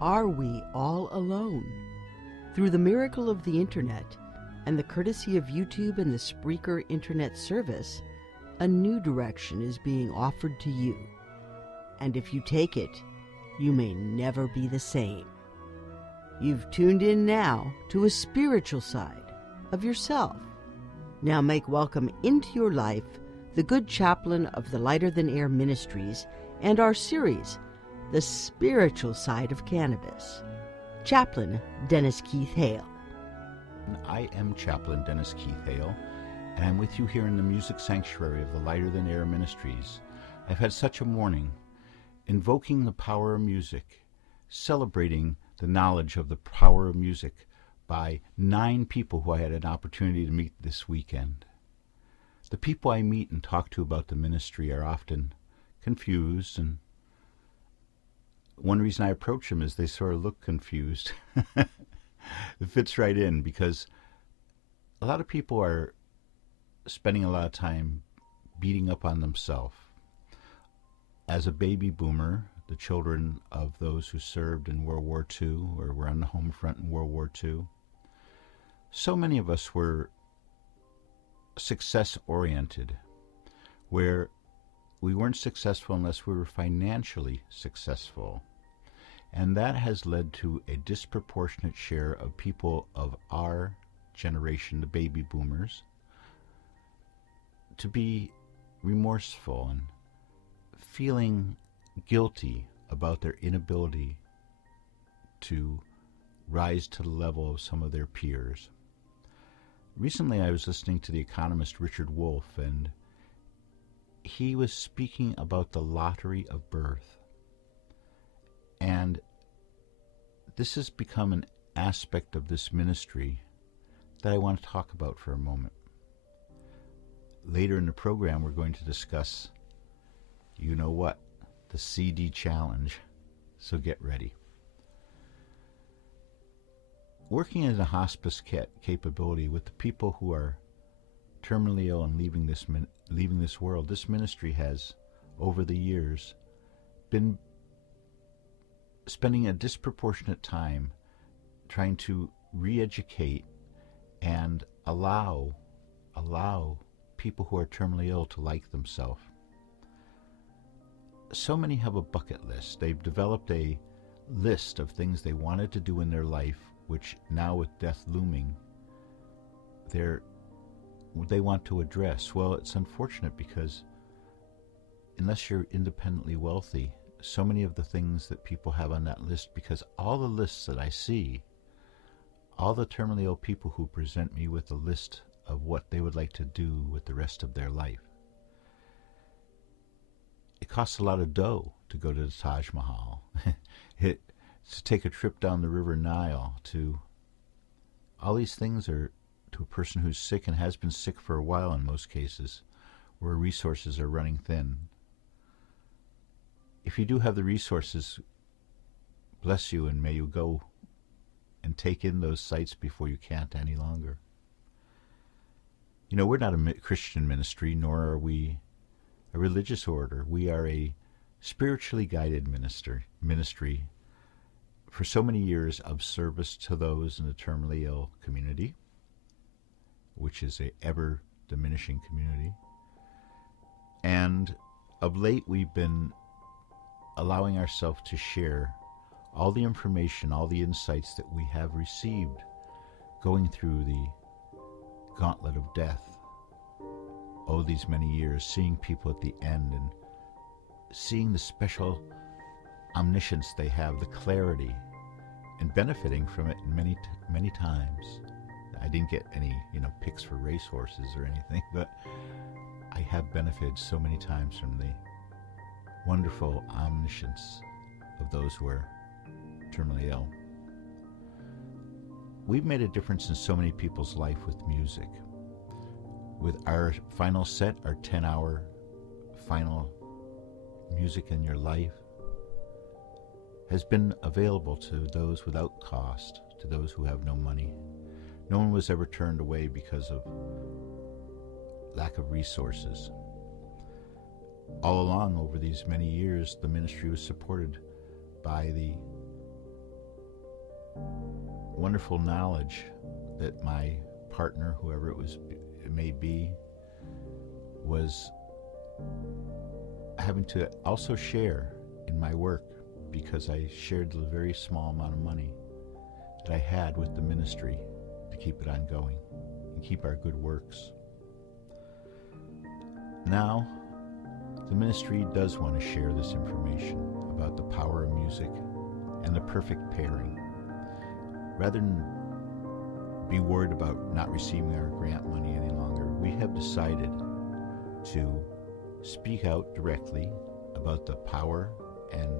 Are we all alone? Through the miracle of the internet and the courtesy of YouTube and the Spreaker internet service, a new direction is being offered to you. And if you take it, you may never be the same. You've tuned in now to a spiritual side of yourself. Now make welcome into your life the good chaplain of the Lighter Than Air Ministries and our series, The Spiritual Side of Cannabis, Chaplain Dennis Keith Hale. I am Chaplain Dennis Keith Hale, and I'm with you here in the music sanctuary of the Lighter Than Air Ministries. I've had such a morning, invoking the power of music, celebrating the knowledge of the power of music by 9 people who I had an opportunity to meet this weekend. The people I meet and talk to about the ministry are often confused, and one reason I approach them is they sort of look confused. It fits right in because a lot of people are spending a lot of time beating up on themselves. As a baby boomer, the children of those who served in World War II or were on the home front in World War II, so many of us were success-oriented, where we weren't successful unless we were financially successful. And that has led to a disproportionate share of people of our generation, the baby boomers, to be remorseful and feeling guilty about their inability to rise to the level of some of their peers. Recently, I was listening to the economist Richard Wolff, and he was speaking about the lottery of birth. And this has become an aspect of this ministry that I want to talk about for a moment. Later in the program, we're going to discuss, you know what, the CD challenge. So get ready. Working in a hospice capability with the people who are terminally ill and leaving this world, this ministry has, over the years, been spending a disproportionate time trying to re-educate and allow people who are terminally ill to like themselves. So many have a bucket list. They've developed a list of things they wanted to do in their life, which now with death looming, they want to address. Well, it's unfortunate because unless you're independently wealthy, so many of the things that people have on that list, because all the lists that I see, all the terminally ill people who present me with a list of what they would like to do with the rest of their life, it costs a lot of dough to go to the Taj Mahal. To take a trip down the River Nile, to all these things are to a person who's sick and has been sick for a while in most cases, where resources are running thin. If you do have the resources, bless you, and may you go and take in those sights before you can't any longer. You know, we're not a Christian ministry, nor are we a religious order. We are a spiritually guided ministry for so many years of service to those in the terminally ill community, which is a ever diminishing community. And of late, we've been allowing ourselves to share all the information, all the insights that we have received going through the gauntlet of death. Oh, these many years, seeing people at the end and seeing the special omniscience they have, the clarity, and benefiting from it many times. I didn't get any, picks for racehorses or anything, but I have benefited so many times from the wonderful omniscience of those who are terminally ill. We've made a difference in so many people's life with music. With our final set, our 10-hour final Music in Your Life, has been available to those without cost, to those who have no money. No one was ever turned away because of lack of resources. All along, over these many years, the ministry was supported by the wonderful knowledge that my partner, whoever it may be, was having to also share in my work, because I shared the very small amount of money that I had with the ministry to keep it ongoing and keep our good works. Now, the ministry does want to share this information about the power of music and the perfect pairing. Rather than be worried about not receiving our grant money any longer, we have decided to speak out directly about the power and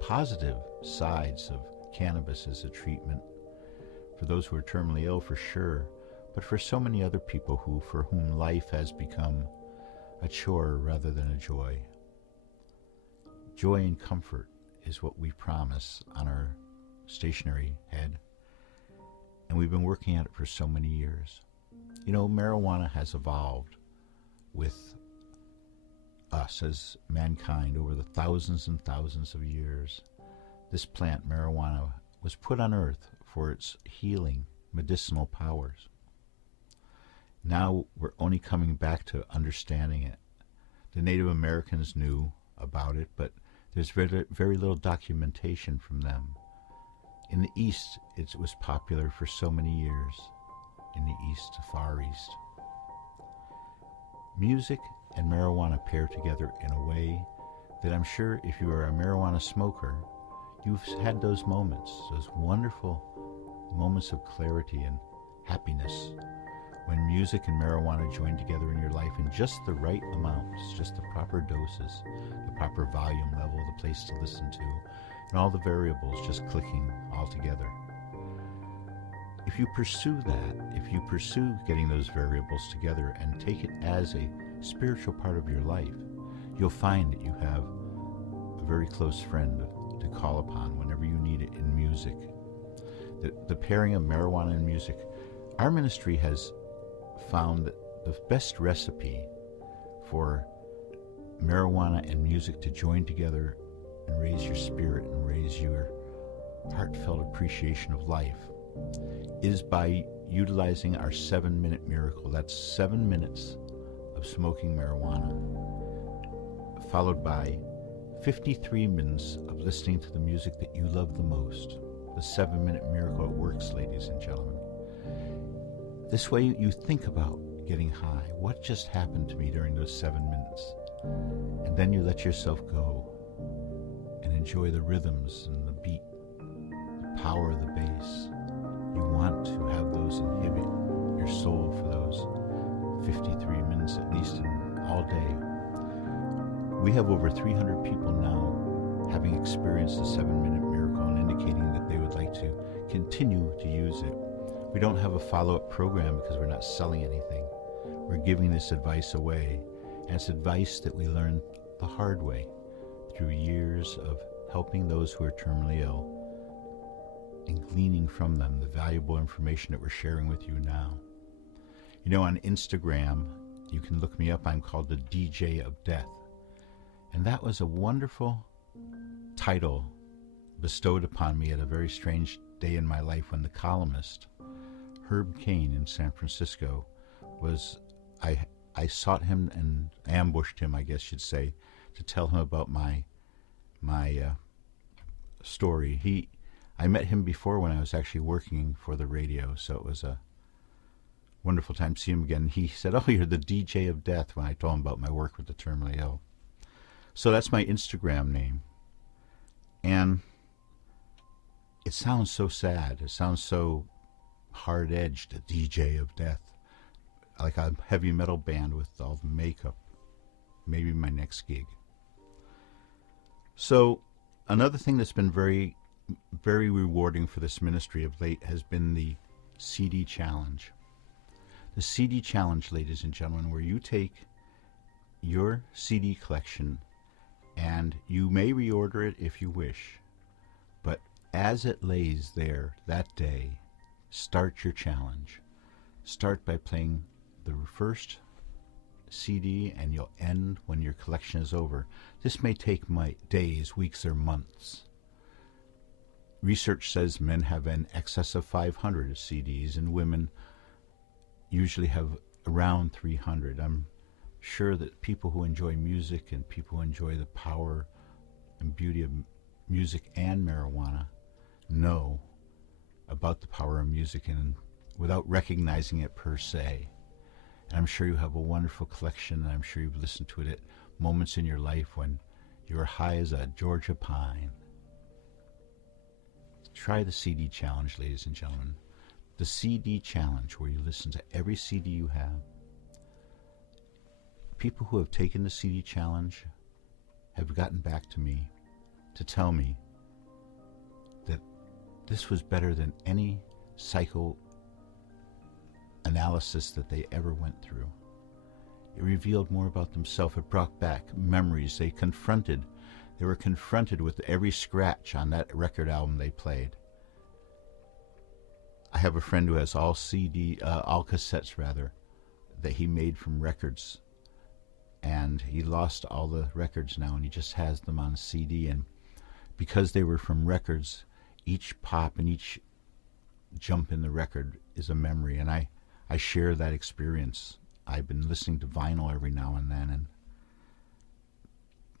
positive sides of cannabis as a treatment for those who are terminally ill, for sure, but for so many other people for whom life has become a chore rather than a joy. Joy and comfort is what we promise on our stationery head, and we've been working at it for so many years. You know, marijuana has evolved with us as mankind over the thousands and thousands of years. This plant, marijuana, was put on earth for its healing, medicinal powers. Now we're only coming back to understanding it. The Native Americans knew about it, but there's very, very little documentation from them. In the East, it was popular for so many years. In the East, the Far East. Music and marijuana pair together in a way that I'm sure if you are a marijuana smoker, you've had those moments, those wonderful moments of clarity and happiness when music and marijuana join together in your life in just the right amounts, just the proper doses, the proper volume level, the place to listen to, and all the variables just clicking all together. If you pursue that, if you pursue getting those variables together and take it as a spiritual part of your life, you'll find that you have a very close friend to call upon whenever you need it in music. The pairing of marijuana and music, our ministry has found that the best recipe for marijuana and music to join together and raise your spirit and raise your heartfelt appreciation of life is by utilizing our 7-minute miracle. That's 7 minutes of smoking marijuana, followed by 53 minutes of listening to the music that you love the most. The 7-minute miracle, it works, ladies and gentlemen. This way you think about getting high. What just happened to me during those 7 minutes? And then you let yourself go and enjoy the rhythms and the beat, the power of the bass. You want to have those inhibit your soul for those 53 minutes at least all day. We have over 300 people now having experienced the 7-minute miracle and indicating that they would like to continue to use it. We don't have a follow-up program because we're not selling anything. We're giving this advice away, and it's advice that we learned the hard way through years of helping those who are terminally ill and gleaning from them the valuable information that we're sharing with you now. You know, on Instagram, you can look me up. I'm called the DJ of Death. And that was a wonderful title bestowed upon me at a very strange day in my life when the columnist, Herb Cain in San Francisco, I sought him and ambushed him, I guess you'd say, to tell him about my story. I met him before when I was actually working for the radio, so it was a wonderful time to see him again. He said, "Oh, you're the DJ of Death," when I told him about my work with the terminally ill. So that's my Instagram name. And it sounds so sad. It sounds so hard-edged, a DJ of Death. Like a heavy metal band with all the makeup. Maybe my next gig. So another thing that's been very, very rewarding for this ministry of late has been the CD challenge. The CD challenge, ladies and gentlemen, where you take your CD collection and you may reorder it if you wish, but as it lays there that day, start your challenge. Start by playing the first CD and you'll end when your collection is over. This may take days, weeks, or months. research says men have in excess of 500 CDs and women usually have around 300. I'm sure that people who enjoy music and people who enjoy the power and beauty of music and marijuana know about the power of music and without recognizing it per se. And I'm sure you have a wonderful collection, and I'm sure you've listened to it at moments in your life when you're high as a Georgia pine. Try the CD challenge, ladies and gentlemen. The CD challenge, where you listen to every CD you have. People who have taken the CD challenge have gotten back to me to tell me that this was better than any psychoanalysis that they ever went through. It revealed more about themselves. It brought back memories. They were confronted with every scratch on that record album they played. I have a friend who has all cassettes that he made from records, and he lost all the records now, and he just has them on CD. And because they were from records, each pop and each jump in the record is a memory, and I share that experience. I've been listening to vinyl every now and then,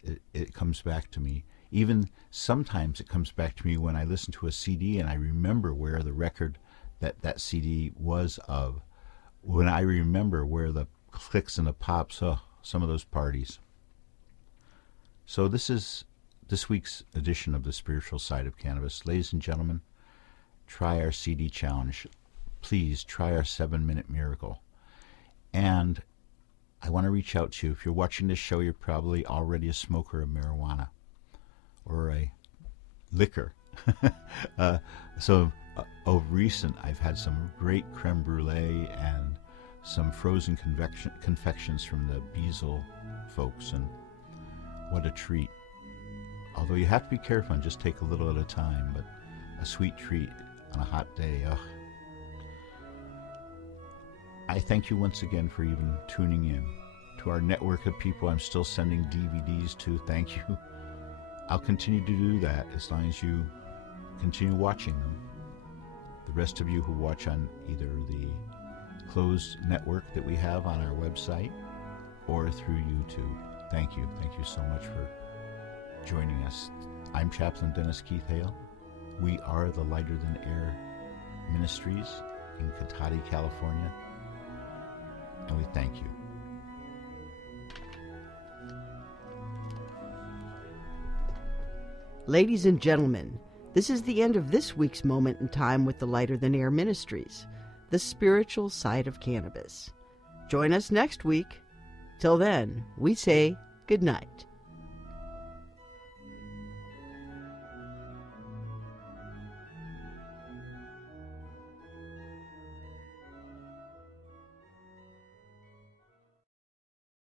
and it comes back to me. Even sometimes it comes back to me when I listen to a CD and I remember where the record that CD was of. When I remember where the clicks and the pops, some of those parties. So this is this week's edition of The Spiritual Side of Cannabis. Ladies and gentlemen, try our CD challenge. Please try our 7-minute miracle. And I want to reach out to you. If you're watching this show, you're probably already a smoker of marijuana or a liquor. So of recent, I've had some great creme brulee and some frozen confections from the Beazle folks, and what a treat. Although you have to be careful and just take a little at a time, but a sweet treat on a hot day. I thank you once again for even tuning in. To our network of people I'm still sending DVDs to, thank you. I'll continue to do that as long as you continue watching them. The rest of you who watch on either the closed network that we have on our website or through YouTube, thank you. Thank you so much for joining us. I'm Chaplain Dennis Keith Hale. We are the Lighter Than Air Ministries in Cotati, California, and we thank you. Ladies and gentlemen, this is the end of this week's Moment in Time with the Lighter Than Air Ministries, the spiritual side of cannabis. Join us next week. Till then, we say good night.